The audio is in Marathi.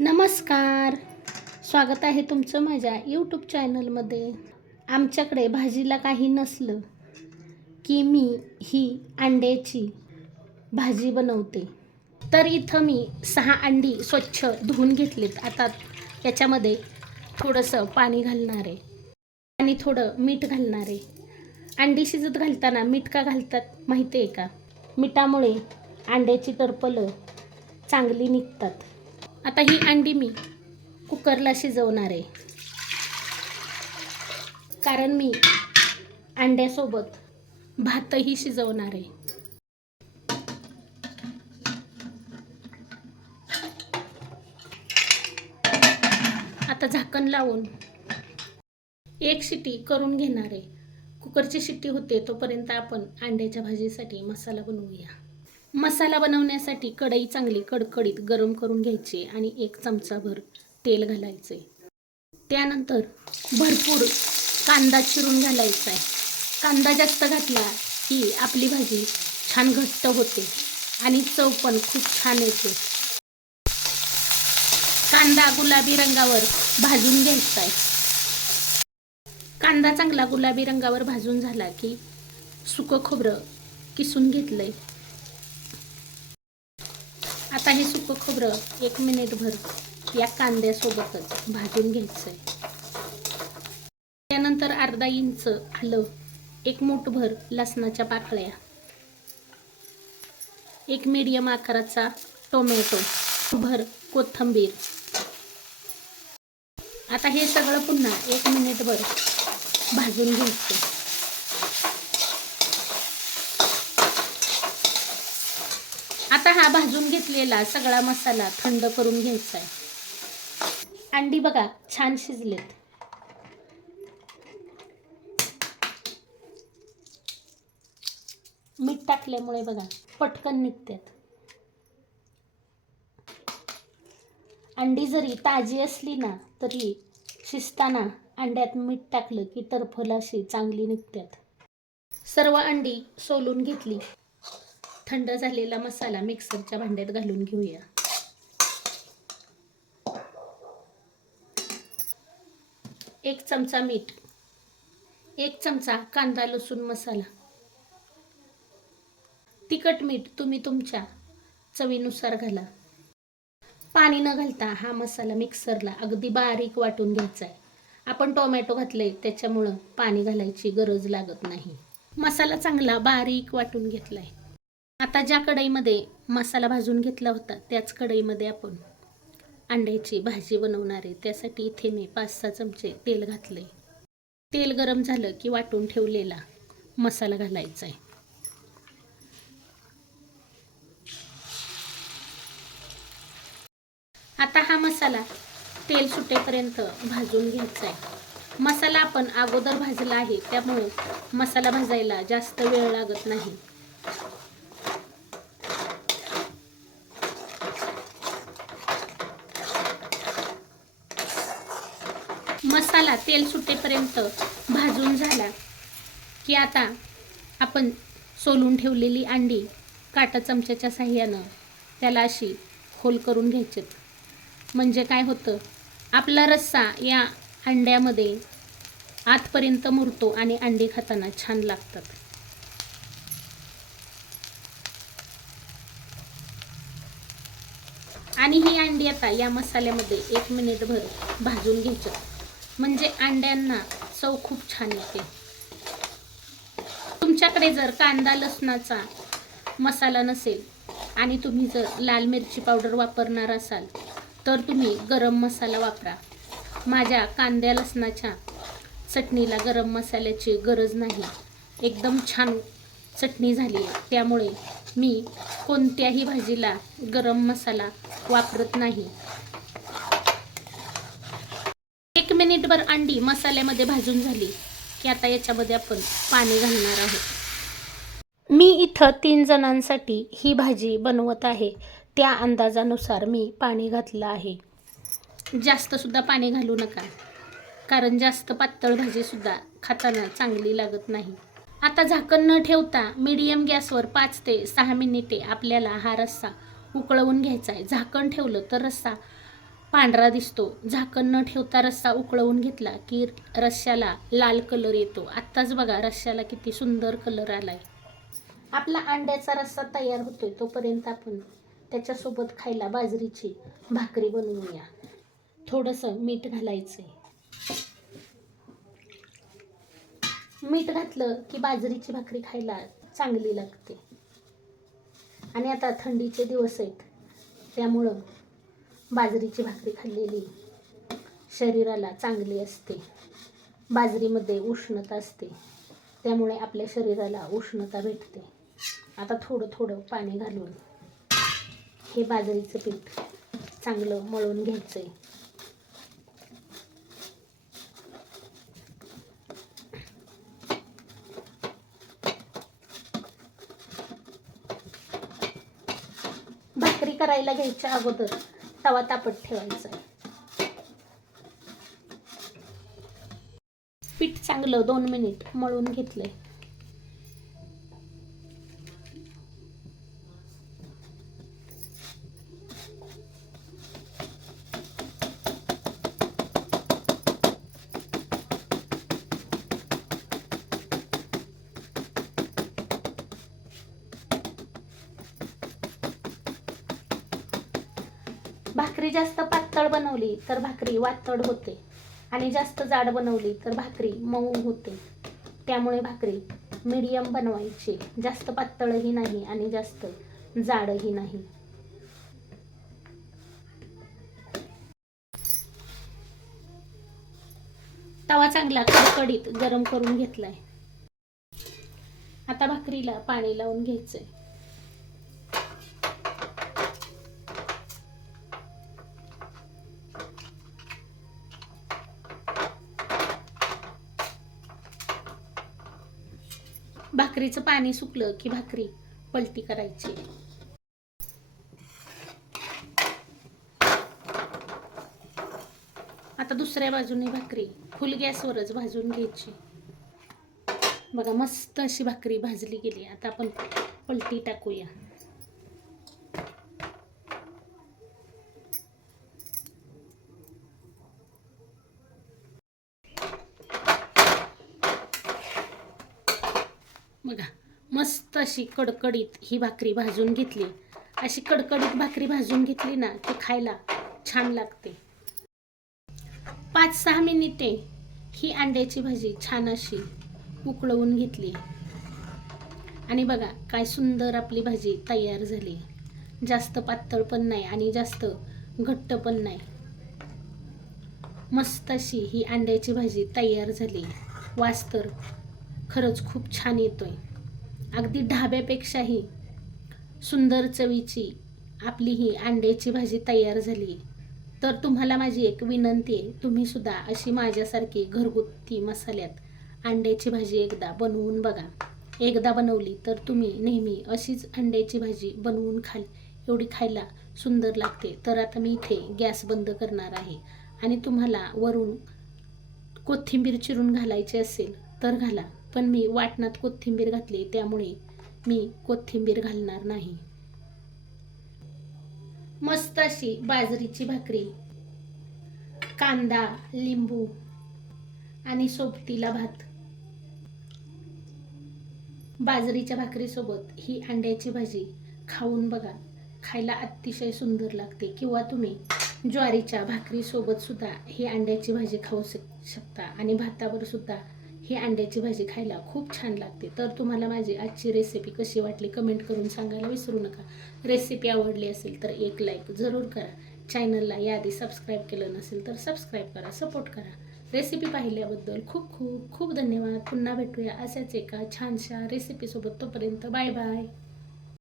नमस्कार. स्वागत आहे तुमचं माझ्या यूट्यूब चॅनलमध्ये. आमच्याकडे भाजीला काही नसलं की मी ही अंड्याची भाजी बनवते. तर इथं मी 6 अंडी स्वच्छ धुवून घेतलीत. आता याच्यामध्ये थोडंसं पाणी घालणार आहे आणि थोडं मीठ घालणार आहे. अंडी शिजत घालताना मीठ का घालतात माहिती आहे का? मिठामुळे अंड्याची टरफलं चांगली निघतात. आता ही अंडी मी कुकरला शिजवणार आहे, कारण मी अंड्यासोबत भातही शिजवणार आहे. आता झाकण लावून 1 शिटी करून घेणार आहे. कुकरची शिट्टी होते तोपर्यंत आपण अंड्याच्या भाजीसाठी मसाला बनवूया. मसाला बनवण्यासाठी कढई चांगली कडकडीत गरम करून घ्यायची आणि 1 चमचाभर तेल घालायचे. त्यानंतर भरपूर कांदा चिरून घालायचा आहे. कांदा जास्त घातला की आपली भाजी छान घट्ट होते आणि चव पण खूप छान येते. कांदा गुलाबी रंगावर भाजून घ्यायचा आहे. कांदा चांगला गुलाबी रंगावर भाजून झाला की सुकं खोबरं किसून घेतलंय. आता हे सुकं खोबरं 1 मिनिटभर या कांद्यासोबतच भाजून घ्यायचंय. त्यानंतर अर्धा इंच आलं, 1 मूठभर लसणाच्या पाकळ्या, 1 मीडियम आकाराचा टोमॅटो, भर कोथिंबीर. आता हे सगळं पुन्हा 1 मिनिटभर भाजून घ्यायचं. आता हा भाजून घेतलेला सगळा मसाला थंड करून घ्यायचा आहे. अंडी बघा छान शिजलेत. मीठ टाकल्यामुळे बघा पटकन निघतात. अंडी जरी ताजी असली ना तरी शिजताना अंड्यात मीठ टाकलं की टरफल अशी चांगली निघतात. सर्व अंडी सोलून घेतली. थंड झालेला मसाला मिक्सरच्या भांड्यात घालून घेऊया. एक चमचा मीठ, 1 चमचा कांदा लसूण मसाला, तिखट मीठ तुम्ही तुमच्या चवीनुसार घाला. पाणी न घालता हा मसाला मिक्सरला अगदी बारीक वाटून घ्यायचा आहे. आपण टोमॅटो घातले त्याच्यामुळं पाणी घालायची गरज लागत नाही. मसाला चांगला बारीक वाटून घेतलाय. आता ज्या कढईमध्ये मसाला भाजून घेतला होता त्याच कढईमध्ये आपण अंड्याची भाजी बनवणार आहे. त्यासाठी इथे मी 5-6 चमचे तेल घातले. तेल गरम झालं की वाटून ठेवलेला मसाला घालायचा आहे. आता हा मसाला तेल सुटेपर्यंत भाजून घ्यायचा आहे. मसाला आपण अगोदर भाजला आहे त्यामुळे मसाला भाजायला जास्त वेळ लागत नाही. मसाला तेल सुटेपर्यंत भाजून झाला की आता आपण सोलून ठेवलेली अंडी काटा चमच्याच्या साहाय्यानं त्याला अशी होल करून घ्यायचे. म्हणजे काय होतं, आपला रस्सा या अंड्यामध्ये आतपर्यंत मुरतो आणि अंडी खाताना छान लागतात. आणि ही अंडी आता या मसाल्यामध्ये 1 मिनिटभर भाजून घ्यायची. म्हणजे अंड्यांना चव खूप छान येते. तुमच्याकडे जर कांदा लसणाचा मसाला नसेल आणि तुम्ही जर लाल मिरची पावडर वापरणार असाल तर तुम्ही गरम मसाला वापरा. माझ्या कांद्या लसणाच्या चटणीला गरम मसाल्याची गरज नाही. एकदम छान चटणी झाली आहे. त्यामुळे मी कोणत्याही भाजीला गरम मसाला वापरत नाही. 1 मिनिटभर अंडी मसाल्यामध्ये भाजून झाली की आता याच्यामध्ये आपण पाणी घालणार आहोत. मी इथं 3 जणांसाठी ही भाजी बनवत आहे. त्या अंदाजानुसार मी पाणी घातलं आहे. जास्त सुद्धा पाणी घालू नका, कारण जास्त पातळ भाजी सुद्धा खाताना चांगली लागत नाही. आता झाकण न ठेवता मीडियम गॅसवर 5 ते 6 मिनिटे आपल्याला हा रस्सा उकळवून घ्यायचा आहे. झाकण ठेवलं तर रस्सा पांढरा दिसतो. झाकण न ठेवता रस्सा उकळवून घेतला की रश्श्याला लाल कलर येतो. आत्ताच बघा रश्श्याला किती सुंदर कलर आलाय. आपला अंड्याचा रस्सा तयार होतोय तोपर्यंत आपण त्याच्यासोबत खायला बाजरीची भाकरी बनवूया. थोडंसं मीठ घालायचंय. मीठ घातलं की बाजरीची भाकरी खायला चांगली लागते. आणि आता थंडीचे दिवस आहेत त्यामुळं बाजरीची भाकरी खाल्लेली शरीराला चांगली असते. बाजरीमध्ये उष्णता असते त्यामुळे आपल्या शरीराला उष्णता भेटते. आता थोडं थोडं पाणी घालून हे बाजरीचं पीठ चांगलं मळून घ्यायचंय. भाकरी करायला घ्यायच्या अगोदर तवा तापत ठेवायचा. पीठ चांगलं 2 मिनिट मळून घेतलंय. भाकरी जास्त पातळ बनवली तर भाकरी वातड होते आणि जास्त जाड बनवली तर भाकरी मऊ होते. त्यामुळे भाकरी मीडियम बनवायची. जास्त पातळही नाही आणि जास्त जाडही नाही. तवा चांगला कडकडीत गरम करून घेतलाय. आता भाकरीला पाणी लावून घ्यायचंय. भाकरीचं पाणी सुकलं की भाकरी पलटी करायची. आता दुसऱ्या बाजूने भाकरी फुल गॅसवरच भाजून घ्यायची. बघा मस्त अशी भाकरी भाजली गेली. आता आपण पलटी टाकूया. बघा मस्त अशी कडकडीत ही भाकरी भाजून घेतली. अशी कडकडीत भाकरी भाजून घेतली ना की खायला छान लागते. 5-6 मिनिटे ही अंड्याची भाजी छान अशी उकळवून घेतली आणि बघा काय सुंदर आपली भाजी तयार झाली. जास्त पातळ पण नाही आणि जास्त घट्ट पण नाही. मस्त अशी ही अंड्याची भाजी तयार झाली. वास तर खरंच खूप छान येतोय. अगदी ढाब्यापेक्षाही सुंदर चवीची आपली ही अंड्याची भाजी तयार झाली. तर तुम्हाला माझी एक विनंती आहे, तुम्ही सुद्धा अशी माझ्यासारखी घरगुती मसाल्यात अंड्याची भाजी एकदा बनवून बघा. एकदा बनवली तर तुम्ही नेहमी अशीच अंड्याची भाजी बनवून खाल. एवढी खायला सुंदर लागते. तर आता मी इथे गॅस बंद करणार आहे आणि तुम्हाला वरून कोथिंबीर चिरून घालायची असेल तर घाला. पण मी वाटणात कोथिंबीर घातली त्यामुळे मी कोथिंबीर घालणार नाही. मस्त अशी बाजरीची भाकरी, कांदा, लिंबू आणि सोबतीला भात. बाजरीच्या भाकरीसोबत ही अंड्याची भाजी खाऊन बघा. खायला अतिशय सुंदर लागते. किंवा तुम्ही ज्वारीच्या भाकरीसोबत सुद्धा ही अंड्याची भाजी खाऊ शकता आणि भातावर सुद्धा ही अंड्याची भाजी खायला खूप छान लागते. तर तुम्हाला माझी आजची रेसिपी कशी वाटली कमेंट करून सांगायला विसरू नका. रेसिपी आवडली असेल तर एक लाईक जरूर करा. चॅनलला याआधी सबस्क्राईब केलं नसेल तर सबस्क्राईब करा, सपोर्ट करा. रेसिपी पाहिल्याबद्दल खूप खूप खूप धन्यवाद. पुन्हा भेटूया अशाच एका छानशा रेसिपीसोबत. तोपर्यंत बाय बाय.